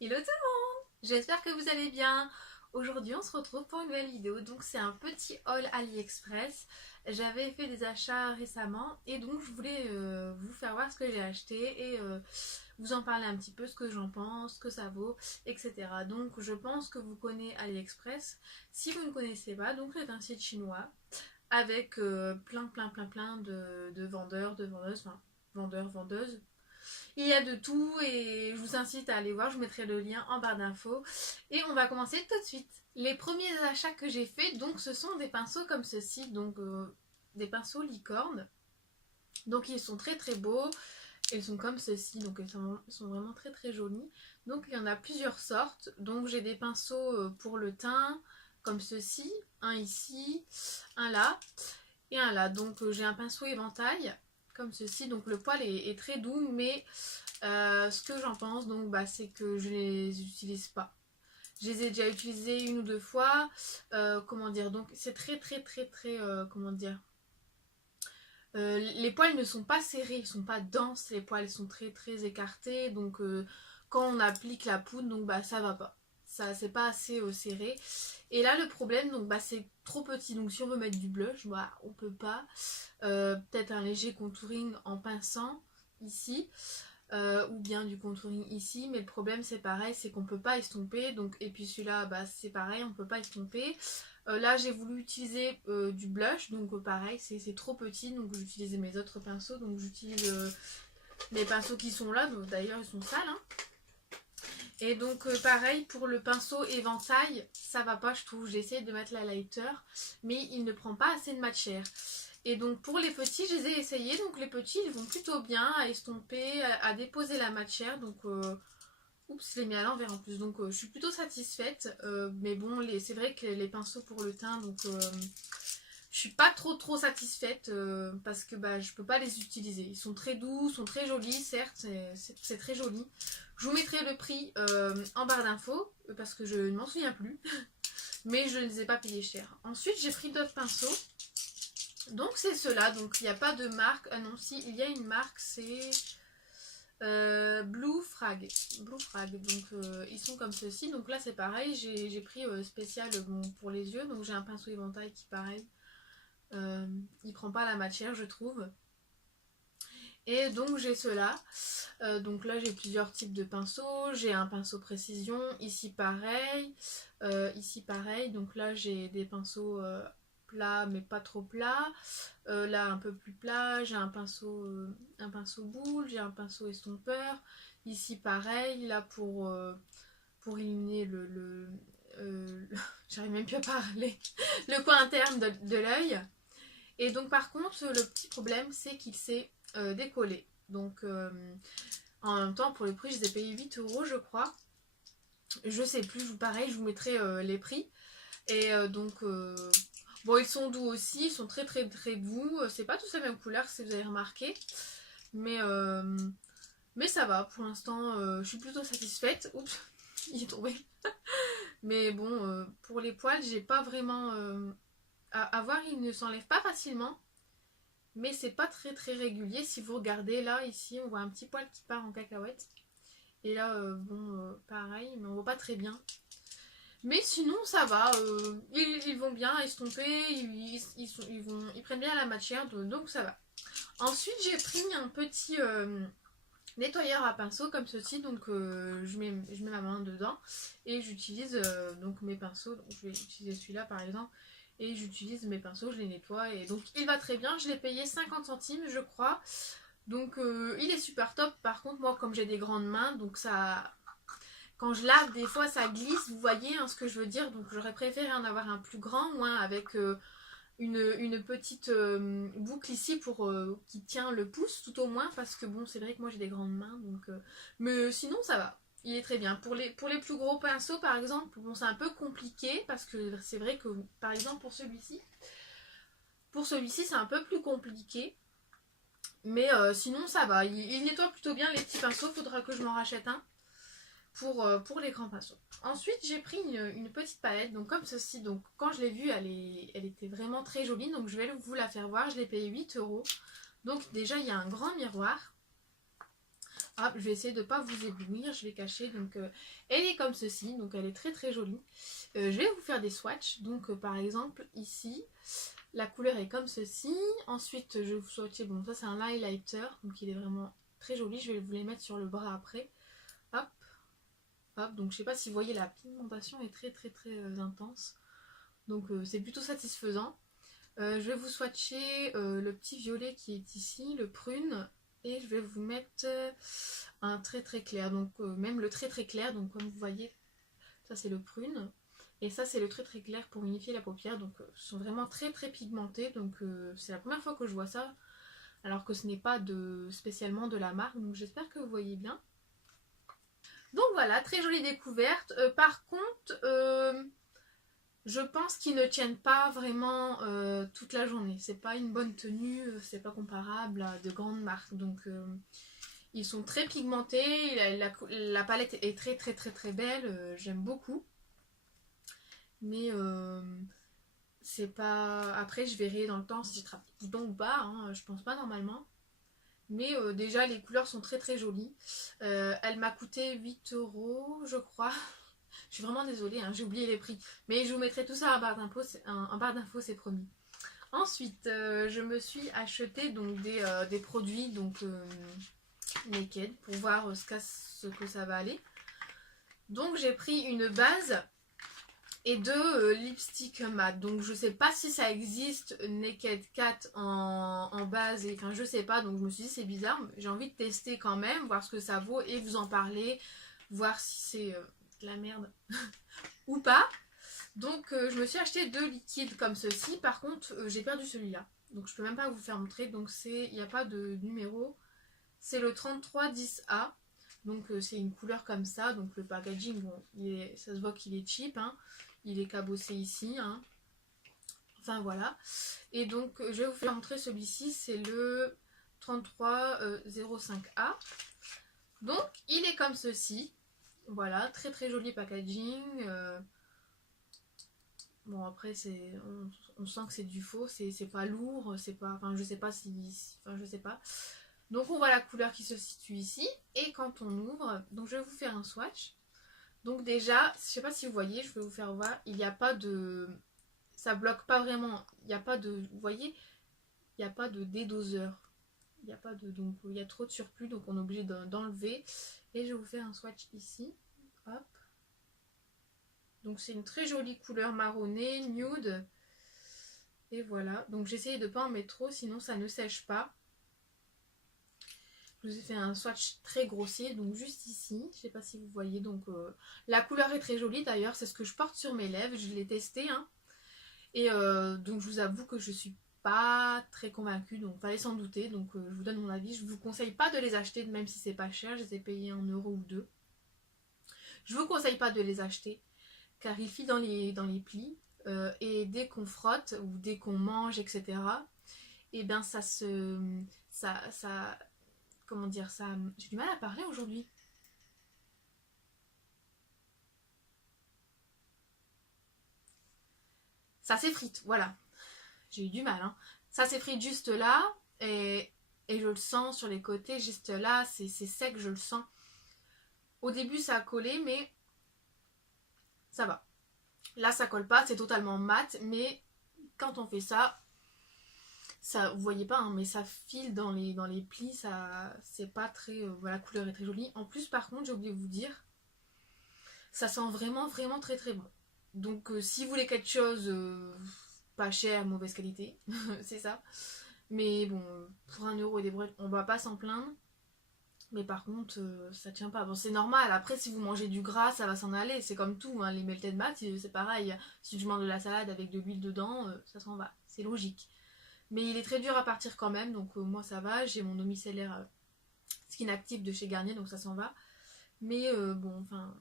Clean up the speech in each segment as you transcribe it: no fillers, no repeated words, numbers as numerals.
Hello tout le monde, j'espère que vous allez bien. Aujourd'hui on se retrouve pour une nouvelle vidéo, donc c'est un petit haul AliExpress. J'avais fait des achats récemment et donc je voulais vous faire voir ce que j'ai acheté et vous en parler un petit peu, ce que j'en pense, ce que ça vaut, etc. Donc je pense que vous connaissez AliExpress. Si vous ne connaissez pas, donc c'est un site chinois avec plein de vendeurs, de vendeuses, enfin vendeurs, vendeuses. Il y a de tout et je vous incite à aller voir, je vous mettrai le lien en barre d'infos. Et on va commencer tout de suite. Les premiers achats que j'ai fait, donc ce sont des pinceaux comme ceci, donc des pinceaux licorne. Donc ils sont très beaux, ils sont comme ceci, donc ils sont vraiment très jolis. Donc il y en a plusieurs sortes, donc j'ai des pinceaux pour le teint, comme ceci, un ici, un là et un là. Donc j'ai un pinceau éventail, comme ceci, donc le poil est très doux, mais ce que j'en pense, donc, c'est que je les utilise pas. Je les ai déjà utilisés une ou deux fois. Comment dire, donc c'est très, comment dire. Les poils ne sont pas serrés, ils sont pas denses, les poils sont très écartés. Donc quand on applique la poudre, donc ça va pas. Ça c'est pas assez serré. Et là le problème, donc c'est trop petit. Donc si on veut mettre du blush, on peut pas. Peut-être un léger contouring en pinçant ici. Ou bien du contouring ici, mais le problème c'est pareil, c'est qu'on peut pas estomper, donc, et puis celui-là c'est pareil, on peut pas estomper. Là j'ai voulu utiliser du blush, donc pareil c'est trop petit, donc j'utilisais mes autres pinceaux, donc j'utilise les pinceaux qui sont là, donc d'ailleurs ils sont sales, hein. Et donc pareil pour le pinceau éventail, ça va pas je trouve, j'ai essayé de mettre la lighter, mais il ne prend pas assez de matière. Et donc pour les petits, je les ai essayés. Donc les petits, ils vont plutôt bien à estomper, à déposer la matière. Donc, oups, je l'ai mis à l'envers en plus. Donc je suis plutôt satisfaite. Mais bon, c'est vrai que les pinceaux pour le teint, donc je suis pas trop satisfaite parce que je peux pas les utiliser. Ils sont très doux, sont très jolis, certes, c'est très joli. Je vous mettrai le prix en barre d'infos parce que je ne m'en souviens plus. Mais je ne les ai pas payés cher. Ensuite, j'ai pris d'autres pinceaux. Donc c'est cela, donc il n'y a pas de marque. Ah non, si, il y a une marque, c'est Blue Frag. Blue Frag, donc ils sont comme ceci. Donc là c'est pareil, j'ai pris spécial pour les yeux. Donc j'ai un pinceau éventail qui pareil, il prend pas la matière je trouve. Et donc j'ai cela. Donc là j'ai plusieurs types de pinceaux. J'ai un pinceau précision, ici pareil, ici pareil. Donc là j'ai des pinceaux plats mais pas trop plats. Là un peu plus plat, j'ai un pinceau boule, j'ai un pinceau estompeur. Ici pareil, là pour illuminer j'arrive même plus à parler, le coin interne de l'œil. Et donc par contre le petit problème c'est qu'il s'est décollé. Donc en même temps pour le prix je les ai payés 8 € je crois. Je sais plus, pareil je vous mettrai les prix. Et donc bon ils sont doux aussi, ils sont très doux. C'est pas tous la même couleur si vous avez remarqué. Mais, mais ça va, pour l'instant je suis plutôt satisfaite. Oups, il est tombé. Mais bon, pour les poils, j'ai pas vraiment à voir, il ne s'enlève pas facilement. Mais c'est pas très régulier. Si vous regardez là, ici, on voit un petit poil qui part en cacahuète. Et là, pareil, mais on voit pas très bien. Mais sinon, ça va. Ils vont bien estomper, ils prennent bien la matière, donc ça va. Ensuite, j'ai pris un petit nettoyeur à pinceau comme ceci. Donc, je mets ma main dedans et j'utilise donc mes pinceaux. Donc, je vais utiliser celui-là par exemple. Et j'utilise mes pinceaux, je les nettoie. Et donc, il va très bien. Je l'ai payé 50 centimes, je crois. Donc, il est super top. Par contre, moi, comme j'ai des grandes mains, donc ça. Quand je lave, des fois ça glisse, vous voyez ce que je veux dire. Donc, j'aurais préféré en avoir un plus grand, ou un avec une petite boucle ici pour qui tient le pouce tout au moins, parce que bon c'est vrai que moi j'ai des grandes mains donc mais sinon ça va, il est très bien. Pour les plus gros pinceaux par exemple, bon c'est un peu compliqué parce que c'est vrai que par exemple pour celui-ci c'est un peu plus compliqué, mais sinon ça va, il nettoie plutôt bien les petits pinceaux. Faudra que je m'en rachète un pour les grands pinceaux. Ensuite j'ai pris une petite palette, donc comme ceci. Donc quand je l'ai vue elle était vraiment très jolie, donc je vais vous la faire voir. Je l'ai payé 8 €. Donc déjà il y a un grand miroir. Ah, je vais essayer de ne pas vous éblouir, je vais cacher. Donc, elle est comme ceci, donc elle est très très jolie. Je vais vous faire des swatchs. Donc, par exemple, ici, la couleur est comme ceci. Ensuite, je vais vous swatcher. Bon, ça c'est un highlighter, donc il est vraiment très joli. Je vais vous les mettre sur le bras après. Hop, hop. Donc, je sais pas si vous voyez, la pigmentation est très très très intense. Donc, c'est plutôt satisfaisant. Je vais vous swatcher le petit violet qui est ici, le prune. Et je vais vous mettre un très très clair, donc même le très très clair, donc comme vous voyez, ça c'est le prune, et ça c'est le très très clair pour unifier la paupière, donc ce sont vraiment très très pigmentés, donc c'est la première fois que je vois ça, alors que ce n'est pas spécialement de la marque, donc j'espère que vous voyez bien. Donc voilà, très jolie découverte. Par contre, je pense qu'ils ne tiennent pas vraiment toute la journée. C'est pas une bonne tenue, c'est pas comparable à de grandes marques. Donc ils sont très pigmentés, la palette est très très très très belle, j'aime beaucoup. Mais c'est pas... Après je verrai dans le temps si je trappe les boutons ou pas, hein, je pense pas normalement. Mais déjà les couleurs sont très très jolies. Elle m'a coûté 8 € je crois. Je suis vraiment désolée, hein, j'ai oublié les prix. Mais je vous mettrai tout ça en barre d'infos, c'est promis. Ensuite, je me suis acheté donc des produits donc Naked pour voir ce que ça va aller. Donc j'ai pris une base et deux lipsticks mat. Donc je sais pas si ça existe Naked Cat en base. Enfin je sais pas, donc je me suis dit c'est bizarre. J'ai envie de tester quand même, voir ce que ça vaut et vous en parler. Voir si c'est de la merde ou pas. Donc je me suis acheté deux liquides comme ceci. Par contre j'ai perdu celui-là. Donc je peux même pas vous faire montrer. Donc il n'y a pas de numéro. C'est le 3310A. Donc c'est une couleur comme ça. Donc le packaging, bon, ça se voit qu'il est cheap. Hein. Il est cabossé ici. Hein. Enfin voilà. Et donc je vais vous faire montrer celui-ci. C'est le 3305A. Donc il est comme ceci. Voilà, très très joli packaging. Bon après on sent que c'est du faux, c'est pas lourd, c'est pas. Enfin je sais pas enfin je sais pas. Donc on voit la couleur qui se situe ici. Et quand on ouvre, donc je vais vous faire un swatch. Donc déjà, je sais pas si vous voyez, je vais vous faire voir, il n'y a pas de... Ça bloque pas vraiment, il n'y a pas de... Vous voyez, il n'y a pas de dédoseur. Il n'y a pas de... Donc il y a trop de surplus, donc on est obligé d'enlever. Et je vais vous faire un swatch ici. Hop. Donc c'est une très jolie couleur marronnée, nude. Et voilà, donc j'essaye de ne pas en mettre trop, sinon ça ne sèche pas. Je vous ai fait un swatch très grossier, donc juste ici, je sais pas si vous voyez, donc la couleur est très jolie d'ailleurs, c'est ce que je porte sur mes lèvres, je l'ai testé, hein. Et donc je vous avoue que je suis pas très convaincue, donc fallait s'en douter, donc je vous donne mon avis, je vous conseille pas de les acheter, même si c'est pas cher, je les ai payés 1 € ou 2. Je vous conseille pas de les acheter, car ils filent dans les plis, et dès qu'on frotte, ou dès qu'on mange, etc., et bien ça comment dire ça, j'ai du mal à parler aujourd'hui. Ça s'effrite, voilà. J'ai eu du mal, hein. Ça s'effrite juste là, et je le sens sur les côtés, juste là, c'est sec, je le sens. Au début, ça a collé, mais ça va. Là, ça colle pas, c'est totalement mat, mais quand on fait ça, vous voyez pas, hein, mais ça file dans les plis, ça, c'est pas très... voilà, la couleur est très jolie. En plus, par contre, j'ai oublié de vous dire, ça sent vraiment, vraiment très, très bon. Donc, si vous voulez quelque chose pas cher, mauvaise qualité, c'est ça. Mais bon, pour 1 € et des brouettes, on va pas s'en plaindre. Mais par contre, ça tient pas. Bon, c'est normal. Après, si vous mangez du gras, ça va s'en aller. C'est comme tout, hein. Les melted mats, c'est pareil. Si je mange de la salade avec de l'huile dedans, ça s'en va. C'est logique. Mais il est très dur à partir quand même. Donc moi, ça va. J'ai mon eau micellaire Skin Active de chez Garnier, donc ça s'en va. Mais bon, enfin,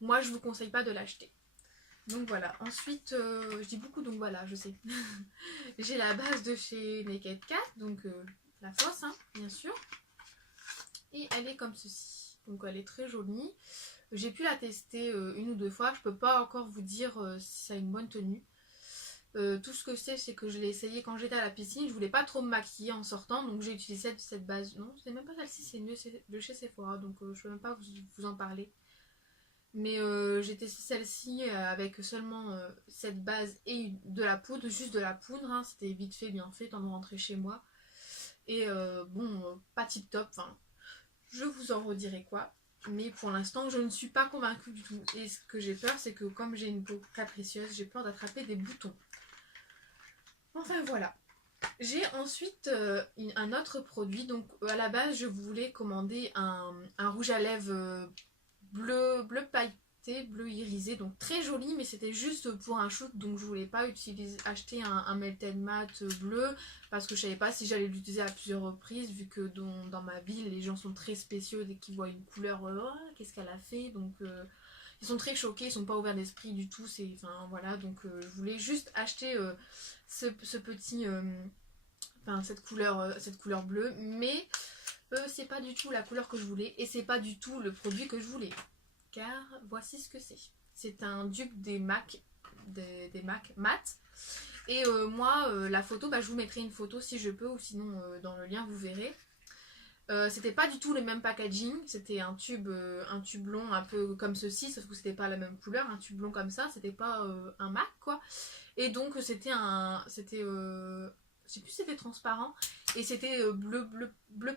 moi, je vous conseille pas de l'acheter. Donc voilà. Ensuite, je dis beaucoup, donc voilà, je sais. J'ai la base de chez Naked Cat, donc la fausse, hein, bien sûr. Et elle est comme ceci. Donc elle est très jolie. J'ai pu la tester 1 ou 2 fois. Je peux pas encore vous dire si ça a une bonne tenue. Tout ce que c'est que je l'ai essayé quand j'étais à la piscine. Je voulais pas trop me maquiller en sortant, donc j'ai utilisé cette base. Non, c'est même pas celle-ci, c'est mieux, c'est de chez Sephora, donc je peux même pas vous en parler. Mais j'ai testé celle-ci avec seulement cette base et de la poudre, juste de la poudre. Hein. C'était vite fait, bien fait, tant de rentrer chez moi. Et bon, pas tip top. Enfin, je vous en redirai quoi. Mais pour l'instant, je ne suis pas convaincue du tout. Et ce que j'ai peur, c'est que comme j'ai une peau capricieuse, j'ai peur d'attraper des boutons. Enfin voilà. J'ai ensuite un autre produit. Donc à la base, je voulais commander un rouge à lèvres bleu pailleté, bleu irisé, donc très joli, mais c'était juste pour un shoot, donc je voulais pas acheter un melted matte bleu parce que je savais pas si j'allais l'utiliser à plusieurs reprises, vu que dans ma ville les gens sont très spéciaux dès qu'ils voient une couleur, oh, qu'est-ce qu'elle a fait, donc ils sont très choqués, ils sont pas ouverts d'esprit du tout, enfin voilà, donc je voulais juste acheter ce petit cette couleur bleue, mais c'est pas du tout la couleur que je voulais et c'est pas du tout le produit que je voulais. Car voici ce que c'est. C'est un dupe des MAC mat. Et moi, la photo, je vous mettrai une photo si je peux, ou sinon dans le lien vous verrez. C'était pas du tout le même packaging, c'était un tube long un peu comme ceci, sauf que c'était pas la même couleur, un tube long comme ça, c'était pas un MAC quoi. Et donc c'était je sais plus si c'était transparent et c'était bleu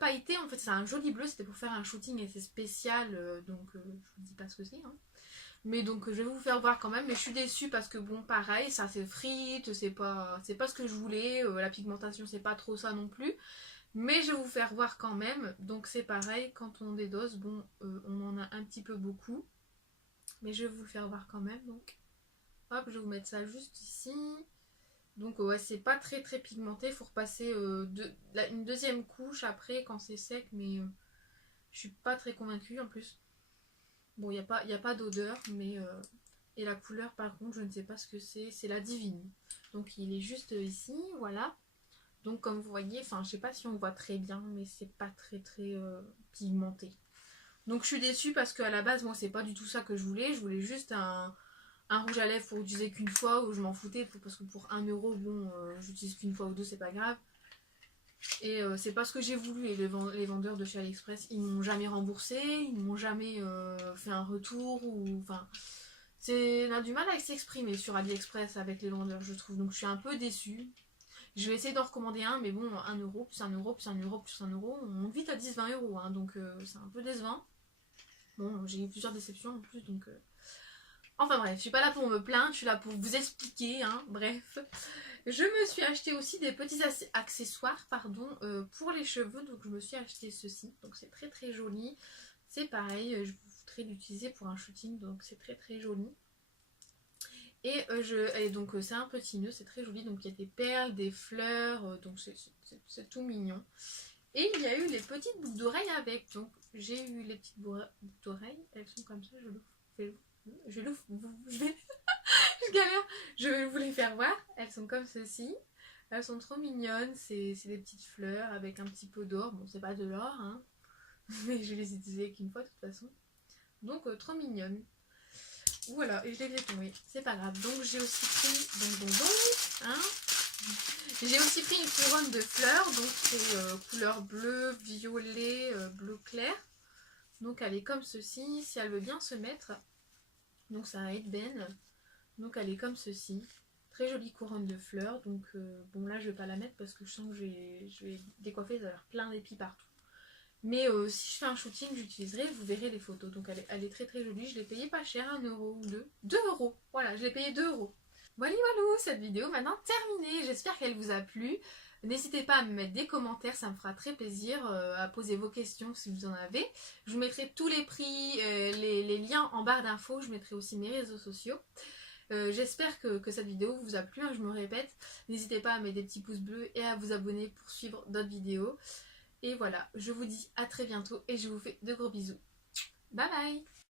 pailleté, en fait c'est un joli bleu, c'était pour faire un shooting et c'est spécial, donc je vous dis pas ce que c'est, hein. Mais donc je vais vous faire voir quand même, mais je suis déçue parce que bon pareil, ça c'est frite, c'est pas ce que je voulais, la pigmentation c'est pas trop ça non plus, mais je vais vous faire voir quand même. Donc c'est pareil, quand on dédose, bon on en a un petit peu beaucoup, mais je vais vous le faire voir quand même, donc hop, je vais vous mettre ça juste ici. Donc ouais, c'est pas très pigmenté, il faut repasser une deuxième couche après quand c'est sec, mais je suis pas très convaincue en plus. Bon, il n'y a pas d'odeur, mais et la couleur par contre, je ne sais pas ce que c'est la divine. Donc il est juste ici, voilà. Donc comme vous voyez, enfin je sais pas si on voit très bien, mais c'est pas très pigmenté. Donc je suis déçue parce qu'à la base, moi c'est pas du tout ça que je voulais juste un rouge à lèvres pour utiliser qu'une fois, où je m'en foutais parce que pour 1 euro, bon, j'utilise qu'une fois ou deux, c'est pas grave. Et c'est pas ce que j'ai voulu. Et les vendeurs de chez AliExpress, ils m'ont jamais remboursé, ils m'ont jamais fait un retour, ou enfin, on a du mal à s'exprimer sur AliExpress avec les vendeurs, je trouve. Donc je suis un peu déçue. Je vais essayer d'en recommander un, mais bon, 1 euro, plus 1 euro, plus 1 euro, plus 1 euro, on monte vite à 10-20 euros, hein, donc c'est un peu décevant. Bon, j'ai eu plusieurs déceptions en plus, donc enfin bref, je suis pas là pour me plaindre, je suis là pour vous expliquer, hein, bref. Je me suis acheté aussi des petits accessoires, pardon, pour les cheveux, donc je me suis acheté ceci, donc c'est très joli. C'est pareil, je vous voudrais l'utiliser pour un shooting, donc c'est très joli. Et donc c'est un petit nœud, c'est très joli, donc il y a des perles, des fleurs, donc c'est tout mignon. Et il y a eu les petites boucles d'oreilles avec, donc j'ai eu les petites boucles d'oreilles, elles sont comme ça, je galère, je vais vous les faire voir, elles sont comme ceci, elles sont trop mignonnes, c'est des petites fleurs avec un petit peu d'or, bon c'est pas de l'or, hein, mais je les ai utilisées qu'une fois de toute façon, donc trop mignonnes. Voilà, et je les ai tombées, c'est pas grave. Donc j'ai aussi pris, hein, j'ai aussi pris une couronne de fleurs, donc c'est couleur bleu, violet, bleu clair. Donc elle est comme ceci, si elle veut bien se mettre. Donc c'est un headband, donc elle est comme ceci. Très jolie couronne de fleurs, donc bon là je vais pas la mettre parce que je sens que je vais décoiffer, ça va avoir plein d'épis partout. Mais si je fais un shooting, j'utiliserai, vous verrez les photos. Donc elle est très jolie, je l'ai payée pas cher, 1 euro ou 2. 2 euros, voilà, je l'ai payé 2 euros. Voilà, cette vidéo maintenant terminée, j'espère qu'elle vous a plu. N'hésitez pas à me mettre des commentaires, ça me fera très plaisir, à poser vos questions si vous en avez. Je vous mettrai tous les prix, les liens en barre d'infos, je mettrai aussi mes réseaux sociaux. J'espère que cette vidéo vous a plu, hein, je me répète. N'hésitez pas à mettre des petits pouces bleus et à vous abonner pour suivre d'autres vidéos. Et voilà, je vous dis à très bientôt et je vous fais de gros bisous. Bye bye!